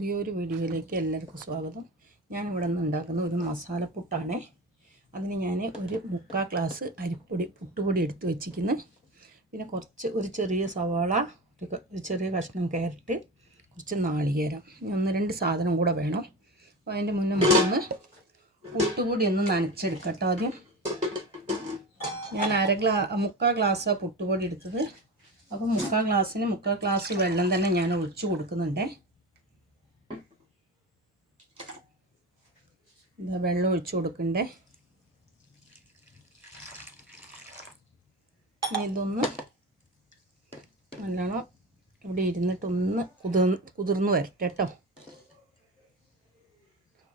പുതിയൊരു വീഡിയോയിലേക്ക് എല്ലാവർക്കും സ്വാഗതം. ഞാനിവിടെ നിന്ന് ഉണ്ടാക്കുന്ന ഒരു പുട്ടാണ്. അതിന് ഞാൻ ഒരു മുക്കാൽ ഗ്ലാസ് അരിപ്പൊടി പുട്ടുപൊടി എടുത്ത് വെച്ചിരിക്കുന്നു. പിന്നെ കുറച്ച് ഒരു ചെറിയ സവാള ഒരു ചെറിയ കഷ്ണം ക്യാരറ്റ് കുറച്ച് നാളികേരം. ഒന്ന് രണ്ട് സാധനം കൂടെ വേണം. അപ്പോൾ അതിന്റെ മുന്നേ മൂന്ന് പുട്ടുപൊടി ഒന്ന് നനച്ചെടുക്കട്ടോ ആദ്യം. ഞാൻ അര ഗ്ലാ മുക്കാൽ ഗ്ലാസ് പുട്ടുപൊടി എടുത്തത്. അപ്പോൾ മുക്കാൽ ഗ്ലാസ്സിന് മുക്കാൽ ഗ്ലാസ് വെള്ളം തന്നെ ഞാൻ ഒഴിച്ചു കൊടുക്കുന്നുണ്ടേ. ഇതാ വെള്ളം ഒഴിച്ചു കൊടുക്കണ്ടേ? ഇതൊന്ന് നല്ലോണം ഇവിടെ ഇരുന്നിട്ടൊന്ന് കുതിർ കുതിർന്ന് വരട്ടെ കേട്ടോ.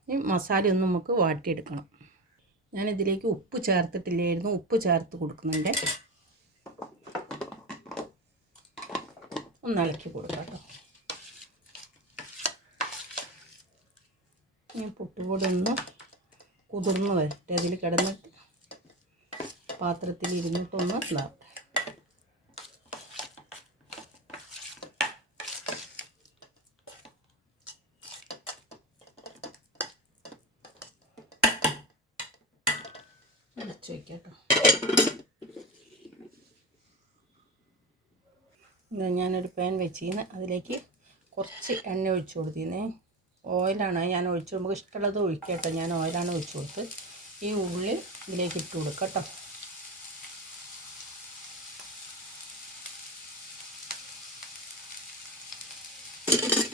ഈ മസാല ഒന്ന് നമുക്ക് വാട്ടിയെടുക്കണം. ഞാനിതിലേക്ക് ഉപ്പ് ചേർത്തിട്ടില്ലായിരുന്നു ഉപ്പ് ചേർത്ത് കൊടുക്കുന്നുണ്ട്. ഒന്ന് ഇളക്കി കൊടുക്കാം കേട്ടോ. ഈ പുട്ടുപൊടി ഒന്ന് കുതിർന്ന് വരട്ടെ. അതിൽ കിടന്നിട്ട് പാത്രത്തിൽ ഇരുന്നിട്ടൊന്ന് ഇതാവട്ടെ അടച്ചു വയ്ക്കാം ഞാനൊരു പാൻ വെച്ചിരുന്ന് അതിലേക്ക് കുറച്ച് എണ്ണ ഒഴിച്ചു കൊടുത്തിരുന്നേ. ഓയിലാണ്. ഞാൻ ഒഴിച്ച് നമുക്ക് ഇഷ്ടമുള്ളത് ഒഴിക്കട്ടെ. കേട്ടോ ഞാൻ ഓയിലാണ് ഒഴിച്ച് കൊടുത്ത് ഈ ഉള്ളി ഇതിലേക്ക് ഇട്ട് കൊടുക്കാം കേട്ടോ.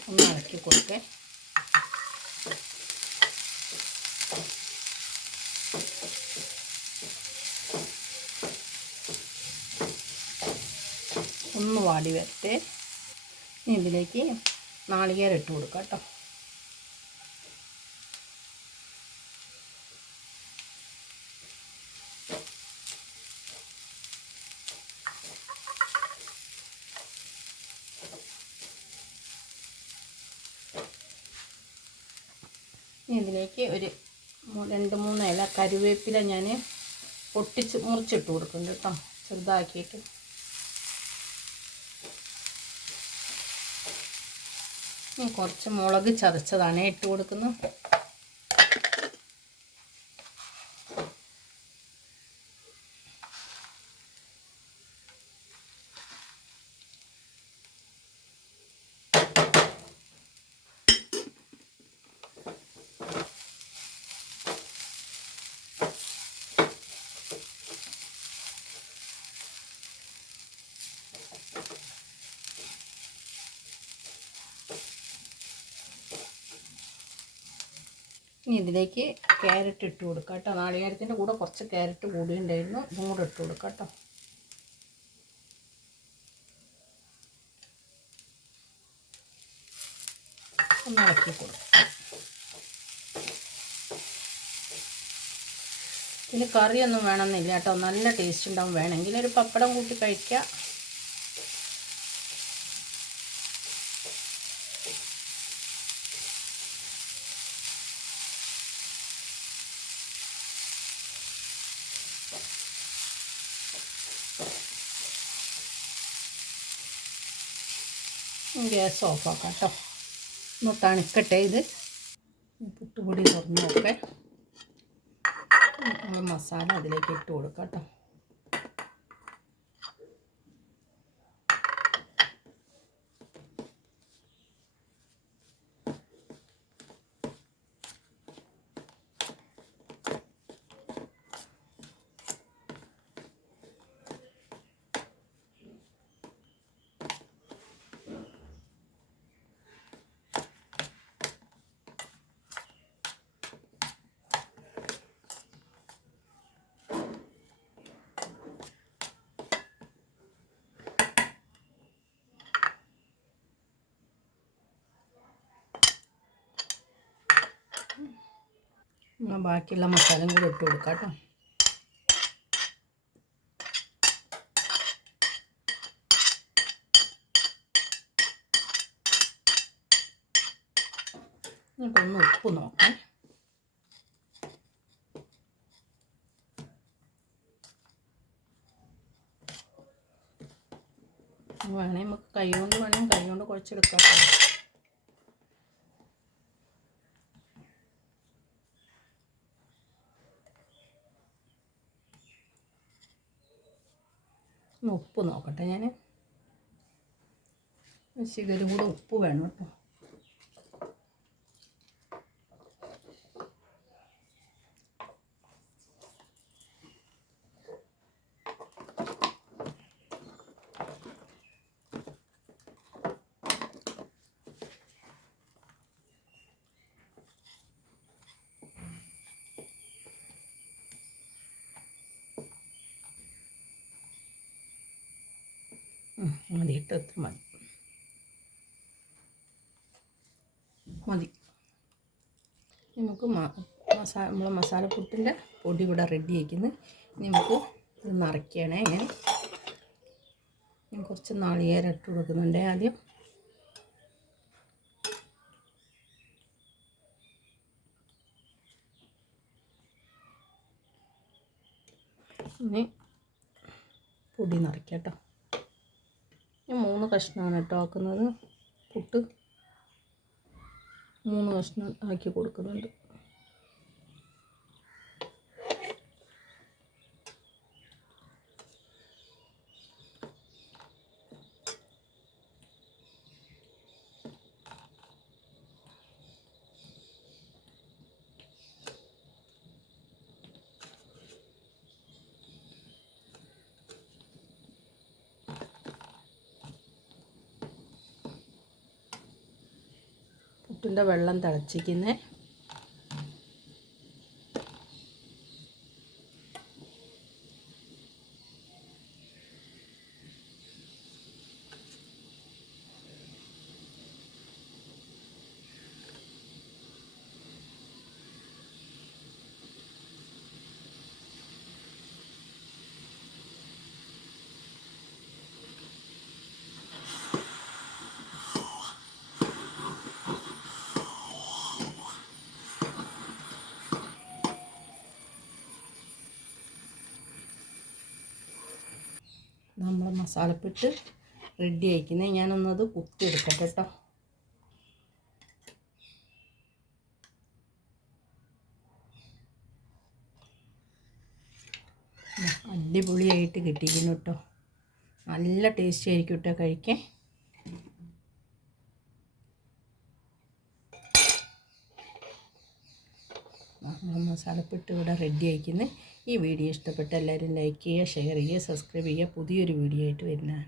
ഒന്ന് ഇളക്കി കൊടുക്കേ. ഒന്ന് വാടി വരട്ടെ. ഇതിലേക്ക് നാളികേരം ഇട്ട് കൊടുക്കാം കേട്ടോ. ഇതിലേക്ക് ഒരു രണ്ട് മൂന്ന് ഇല കരുവേപ്പില ഞാൻ പൊട്ടിച്ച് മുറിച്ചിട്ട് കൊടുക്കുന്നുണ്ട് കേട്ടോ. ചെറുതാക്കിയിട്ട്. കുറച്ച് മുളക് ചതച്ചതാണ് ഇട്ട് കൊടുക്കുന്നത്. ഇനി ഇതിലേക്ക് ക്യാരറ്റ് ഇട്ട് കൊടുക്കാം കേട്ടോ. നാളികേരത്തിന്റെ കൂടെ കുറച്ച് ക്യാരറ്റ് കൂടി ഉണ്ടായിരുന്നു ഇതും കൂടെ ഇട്ട് കൊടുക്കാം കേട്ടോ. ഒന്ന് ഇളക്കി കൊടുക്കും. ഇതിന് കറിയൊന്നും വേണമെന്നില്ല കേട്ടോ. നല്ല ടേസ്റ്റ് ഉണ്ടാവും. വേണമെങ്കിൽ ഒരു പപ്പടം കൂട്ടി കഴിക്കാം. ഗ്യാസ് ഓഫാക്കാം കേട്ടോ. ഒന്ന് തണുക്കട്ടെ ഇത്. പുട്ടുപൊടി തുറന്ന് നോക്കേ മസാല അതിലേക്ക് ഇട്ട് കൊടുക്കാം കേട്ടോ. ബാക്കിയുള്ള മസാലയും കൂടി ഇട്ട് കൊടുക്കാം കേട്ടോ. എന്നിട്ടൊന്ന് ഉപ്പ് നോക്കാം. വേണേൽ നമുക്ക് കൈ കൊണ്ട് വേണമെങ്കിൽ കൈ കൊണ്ട് കുഴച്ചെടുക്കാം ഉപ്പ് നോക്കട്ടെ ഞാൻ ശിഖരും കൂടെ ഉപ്പ് വേണം കേട്ടോ. മതി ഇട്ട് അത്ര മതി. മതി. നമുക്ക് മസാല നമ്മളെ മസാലപ്പുട്ടിന്റെ പൊടി ഇവിടെ റെഡി ആക്കുന്നു ഇനി നമുക്ക് ഇത് നിറയ്ക്കണേ ഇങ്ങനെ ഞാൻ കുറച്ച് നാളികേരം ഇട്ട് കൊടുക്കുന്നുണ്ട് ആദ്യം. ഇനി പൊടി നിറയ്ക്കാം കേട്ടോ. മൂന്ന് കഷ്ണമാണ് കേട്ടോ ആക്കുന്നത്. പുട്ട് മൂന്ന് കഷ്ണം ആക്കി കൊടുക്കുന്നുണ്ട്. പുട്ടിന്റെ വെള്ളം തിളച്ചിക്കുന്നേ നമ്മൾ മസാലപ്പിട്ട് റെഡി ആയിക്കുന്നത് ഞാനൊന്നത് കുത്തിയെടുക്കട്ടെ കേട്ടോ. അടിപൊളിയായിട്ട് കിട്ടിയിരിക്കുന്നു കേട്ടോ. നല്ല ടേസ്റ്റ് ആയിരിക്കും കേട്ടോ കഴിക്കാൻ. മസാലപ്പിട്ട് ഇവിടെ റെഡി ആയിക്കുന്നത് ഈ വീഡിയോ ഇഷ്ടപ്പെട്ട എല്ലാവരും ലൈക്ക് ചെയ്യുക ഷെയർ ചെയ്യുക സബ്സ്ക്രൈബ് ചെയ്യുക. പുതിയൊരു വീഡിയോ ആയിട്ട് വരുന്നതാണ്.